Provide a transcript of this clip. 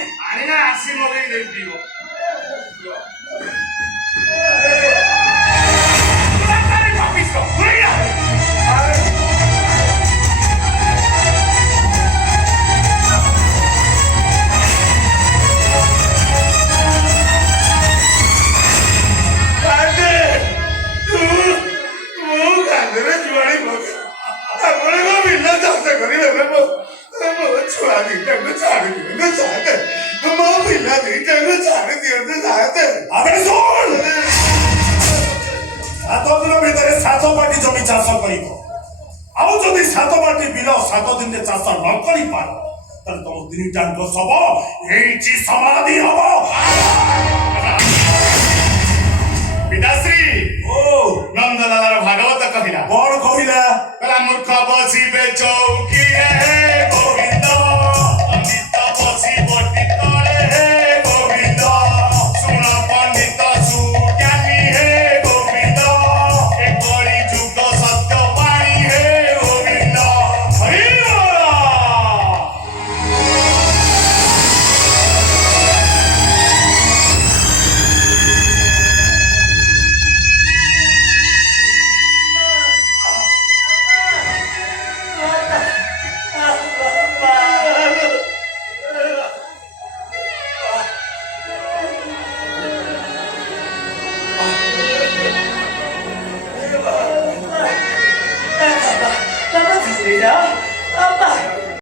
아니가 아시모델이 될 비요. 불안감을 갖고 있어. 그래야. জমি চাষ করিব ଆଉ ଯଦି 7 ମାଟି ବିଲ 7 ଦିନରେ ଚାଷ ନ କରିପାର ତାହେଲେ ତମ ତିନିଟାଙ୍କ ଶବ ଏଇଠି ସମାଧି ହବ। ପିତାଶ୍ରୀ ଓ ନନ୍ଦଲାଲାର ଭାଗବତ କହିଲା କଣ କହିଲା? କହିଲା ମୂର୍ଖ ବସିବେ ଚୌକିରେ ଗୋବିନ୍ଦ ପଣ୍ଡିତ ବସିବ ତଳେ ହେ ଗୋବିନ୍ଦ ଶୁଣ ପଣ୍ଡିତ ସୁଜ୍ଞାନୀ ହେ ଗୋବିନ୍ଦ ଏ କଳି ଯୁଗ ସତ୍ୟବାଣୀ ହେ ଗୋବିନ୍ଦ ହରିବୋଲ। 나가 주세요.